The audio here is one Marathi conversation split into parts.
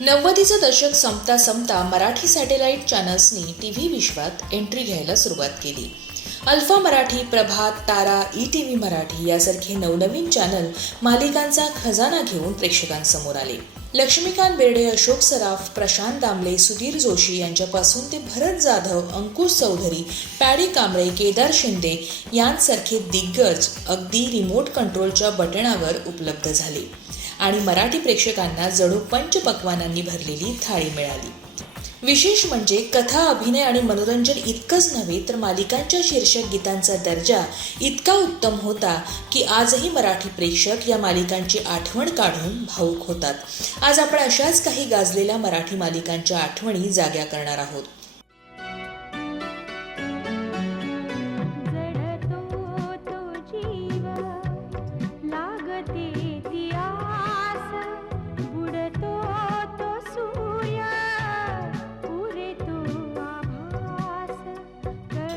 नव्वदीचं दशक संपता संपता मराठी सॅटेलाईट चॅनल्सनी टी व्ही विश्वात एंट्री घ्यायला सुरुवात केली. Alpha Marathi Prabhat Tara E T V Marathi यासारखे नवनवीन चॅनल मालिकांचा खजाना घेऊन प्रेक्षकांसमोर आले. लक्ष्मीकांत बेर्डे अशोक सराफ प्रशांत दामले सुधीर जोशी यांच्यापासून ते भरत जाधव अंकुश चौधरी पॅडी कांबळे केदार शिंदे यांसारखे दिग्गज अगदी रिमोट कंट्रोलच्या बटणावर उपलब्ध झाले. आणि मराठी प्रेक्षकांना जणू पंचपक्वानांनी भरलेली थाळी मिळाली. विशेष म्हणजे कथा अभिनय आणि मनोरंजन इतकंच नव्हे तर मालिकांच्या शीर्षक गीतांचा दर्जा इतका उत्तम होता की आजही मराठी प्रेक्षक या मालिकांची आठवण काढून भाऊक होतात. आज आपण अशाच काही गाजलेल्या मराठी मालिकांच्या आठवणी जाग्या करणार आहोत.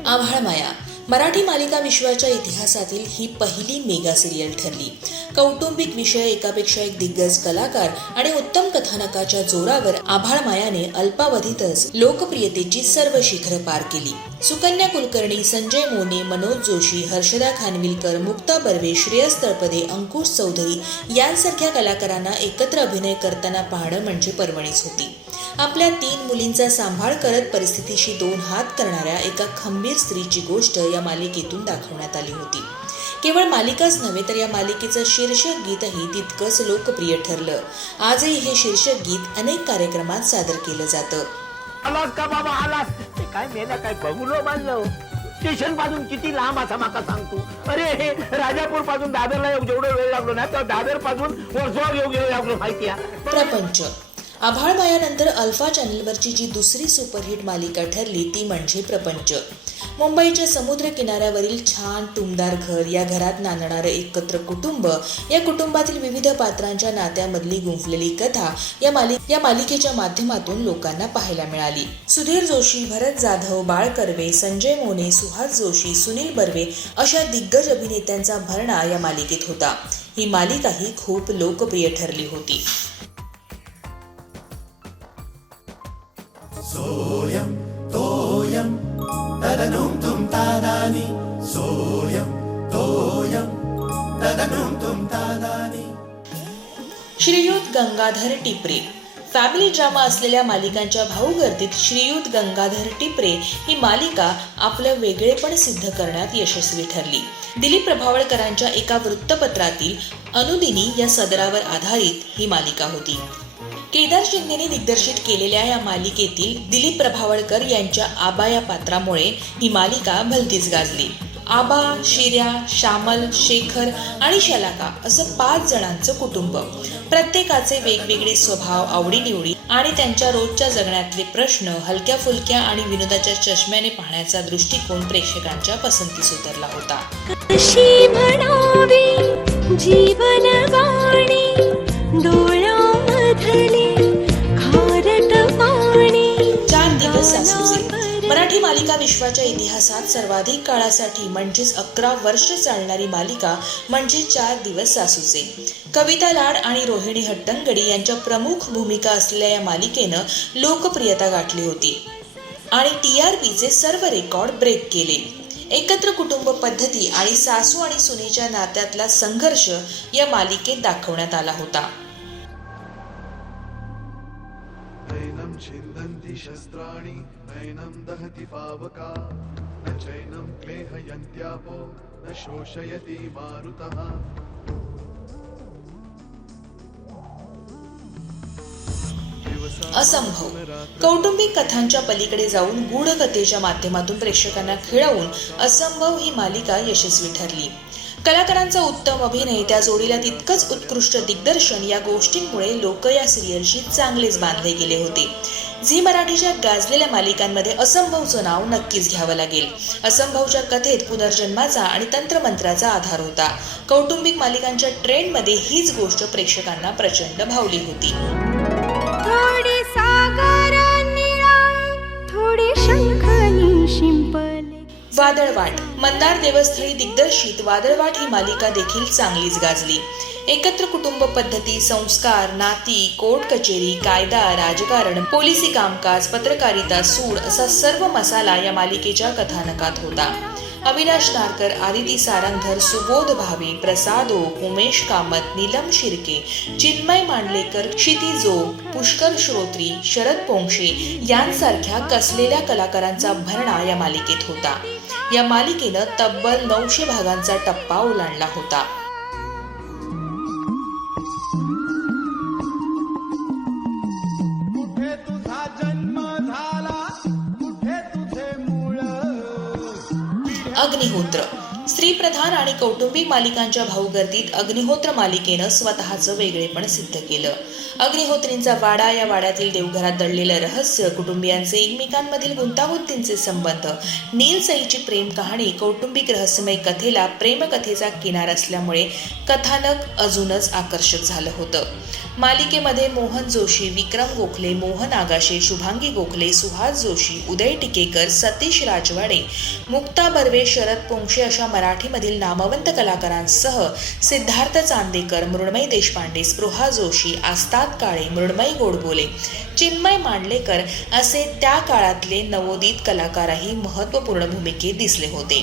आभाळ माया. मराठी मालिका विश्वाच्या इतिहासातील ही पहिली मेगा सिरियल ठरली. कौटुंबिक विषय एकापेक्षा एक दिग्गज कलाकार आणि उत्तम कथानकाच्या जोरावर आभाळ मायाने अल्पावधीतच लोकप्रियतेची सर्व शिखरं पार केली. सुकन्या कुलकर्णी संजय मोने मनोज जोशी हर्षदा खानविलकर मुक्ता बर्वे श्रेयस तळपदे अंकुश चौधरी यांसारख्या कलाकारांना एकत्र अभिनय करताना पाहणं म्हणजे पर्वणीच होती. आपल्या तीन मुलींचा सांभाळ करत परिस्थितीशी दोन हात करणाऱ्या एका खंबीर स्त्रीची गोष्ट या मालिकेतून दाखवण्यात आली होती. केवळ मालिकाच नव्हे तर या मालिकेचं शीर्षक गीतही तितकंच लोकप्रिय ठरलं. आजही हे शीर्षक गीत अनेक कार्यक्रमात सादर केलं जातं. आलास का बाबा आलास? ते काय मेला काय बघून बांधलं स्टेशनपासून किती लांब असा माका सांगतो. अरे हे राजापूरपासून दादरला येऊ जेवढं वेळ लागलो ना तर दादरपासून वर्सोवा येऊ वेळ लागलो माहिती आहे? प्रपंच. आभाळमायानंतर अल्फा चॅनलवरची जी दुसरी सुपरहिट मालिका ठरली ती म्हणजे प्रपंच. मुंबईच्या समुद्र किनाऱ्यावरील छान टुमदार घर या घरात नांदणारं एकत्र कुटुंब या कुटुंबातील विविध पात्रांच्या नात्यामधली गुंफलेली कथा या मालि या मालिकेच्या माध्यमातून लोकांना पाहायला मिळाली. सुधीर जोशी भरत जाधव बाळ कर्वे संजय मोने सुहास जोशी सुनील बर्वे अशा दिग्गज अभिनेत्यांचा भरणा या मालिकेत होता. ही मालिकाही खूप लोकप्रिय ठरली होती. सोऽयं तोयं तदनुं तुं तादानि सोऽयं तोयं तदनुं तुं तादानि श्रीयुत गंगाधर टिपरे. फॅमिली ड्रामा असलेल्या मालिकांच्या भाऊगर्दीत श्रीयुत गंगाधर टिपरे ही मालिका आपलं वेगळेपण सिद्ध करण्यात यशस्वी ठरली. दिलीप प्रभावळकरांच्या एका वृत्तपत्रातील अनुदिनी या सदरावर आधारित ही मालिका होती. केदार शिंदेने दिग्दर्शित केलेल्या या मालिकेतील दिलीप प्रभावळकर यांच्या आबा या पात्रामुळे ही मालिका भलतीच गाजली. आबा शिर्या श्यामल शेखर आणि शलाका असं पाच जणांचं कुटुंब. प्रत्येकाचे वेगवेगळे स्वभाव आवडीनिवडी आणि त्यांच्या रोजच्या जगण्यातले प्रश्न हलक्या फुलक्या आणि विनोदाच्या चष्म्याने पाहण्याचा दृष्टिकोन प्रेक्षकांच्या पसंतीस उतरला होता. जीवन गाणी दिवस सासूचे मराठी मालिका विश्वाच्या इतिहासात सर्वाधिक काळासाठी म्हणजेच अकरा वर्ष चालणारी मालिका म्हणजे चार दिवस सासूचे. कविता लाड आणि रोहिणी हट्टंगडी यांच्या प्रमुख भूमिका असलेल्या या मालिकेनं लोकप्रियता गाठली होती. आणि टी आर पीचे सर्व रेकॉर्ड ब्रेक केले. एकत्र कुटुंब पद्धती आणि सासू आणि सुनेच्या नात्यातला संघर्ष या मालिकेत दाखवण्यात आला होता. छिन्दन्ति शस्त्राणि नैनं दहति पावका। न चैनं क्लेहयन्त्यापो न शोषयति मारुतः। असंभव. कौटुंबिक कथांच्या पलीकडे जाऊन गूढ कथेच्या माध्यमातून प्रेक्षकांना खिळवून असंभव ही मालिका यशस्वी ठरली. कलाकारांचा उत्तम अभिनय त्या जोडीला तितकंच उत्कृष्ट दिग्दर्शन या गोष्टींमुळे लोक या सिरियलशी चांगलेच बांधले गेले होते. झी मराठीच्या गाजलेल्या मालिकांमध्ये असंभवचं नाव नक्कीच घ्यावं लागेल. असंभवच्या कथेत पुनर्जन्माचा आणि तंत्रमंत्राचा आधार होता. कौटुंबिक मालिकांच्या ट्रेंडमध्ये हीच गोष्ट प्रेक्षकांना प्रचंड भावली होती. वादळवाट. मंदार देवस्थळी दिग्दर्शित वादळवाट ही मालिका देखील चांगलीच गाजली. एकत्र कुटुंब पद्धती संस्कार नाती कोर्ट कचेरी कायदा राजकारण पोलिसी कामकाज पत्रकारिता सूड असा सर्व मसाला या मालिकेच्या कथानकात होता. अविनाश नारकर आदिती सारंगधर सुबोध भावे प्रसाद ओक उमेश कामत नीलम शिर्के चिन्मय मांडलेकर क्षितीजोग पुष्कर श्रोत्री शरद पोंक्षे यांसारख्या कसलेल्या कलाकारांचा भरणा या मालिकेत होता. या मालिकेनं तब्बल नऊशे भागांचा टप्पा ओलांडला होता. अग्निहोत्र. स्त्रीप्रधान आणि कौटुंबिक मालिकांच्या भाऊगर्दीत अग्निहोत्र मालिकेनं स्वतःचं वेगळेपण सिद्ध केलं. अग्निहोत्रींचा वाडा या वाड्यातील देवघरात दडलेलं रहस्य कुटुंबियांचे एकमेकांमधील गुंतागुंतींचे संबंध नीलसईची प्रेम कहाणी कौटुंबिक रहस्यमय कथेला प्रेमकथेचा किनार असल्यामुळे कथानक अजूनच आकर्षक झालं होतं. मालिकेमध्ये मोहन जोशी विक्रम गोखले मोहन आगाशे शुभांगी गोखले सुहास जोशी उदय टिकेकर सतीश राजवाडे मुक्ता बर्वे शरद पोंक्षे अशा मराठीमधील नामवंत कलाकारांसह सिद्धार्थ चांदेकर मृण्मयी देशपांडे स्पृहा जोशी आस्ताद काळे मृण्मयी गोडबोले चिन्मय मांडलेकर असे त्या काळातले नवोदित कलाकारही महत्त्वपूर्ण भूमिकेत दिसले होते.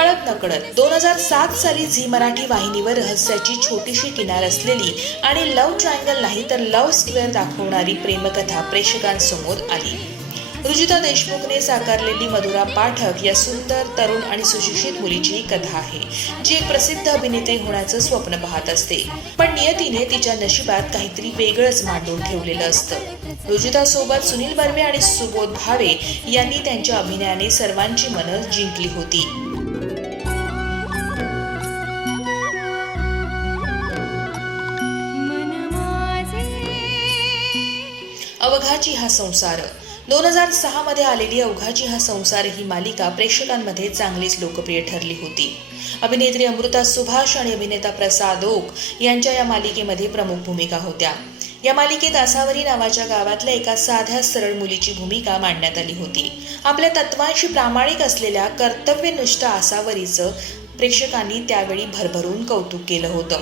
कळत नकळत दोन हजार सात साली झी मराठी वाहिनीवर रहस्याची छोटीशी किनार असलेली आणि लव्ह ट्रायंगल नाही तर लव्ह स्क्वेअर दाखवणारी प्रेमकथा प्रेक्षकांसमोर आली. रुजिता देशमुखने साकारलेली मधुरा पाठक या सुंदर तरुण आणि सुशिक्षित मुलीची ही कथा आहे जी एक प्रसिद्ध अभिनेत्री होण्याचं स्वप्न पाहत असते. पण नियतीने तिच्या नशिबात काहीतरी वेगळंच मांडून ठेवलेलं असतं. रुजिता सोबत सुनील बर्वे आणि सुबोध भावे यांनी त्यांच्या अभिनयाने सर्वांची मनं जिंकली होती. अवघाची हा संसार. दोन हजार सहामध्ये आलेली अवघाची हा संसार ही मालिका प्रेक्षकांमध्ये चांगलीच लोकप्रिय ठरली होती. अभिनेत्री अमृता सुभाष आणि अभिनेता प्रसाद ओक यांच्या या मालिकेमध्ये प्रमुख भूमिका होत्या. या मालिकेत आसावरी नावाच्या गावातल्या एका साध्या सरळ मुलीची भूमिका मांडण्यात आली होती. आपल्या तत्वांशी प्रामाणिक असलेल्या कर्तव्यनिष्ठ आसावरीचं प्रेक्षकांनी त्यावेळी भरभरून कौतुक केलं होतं.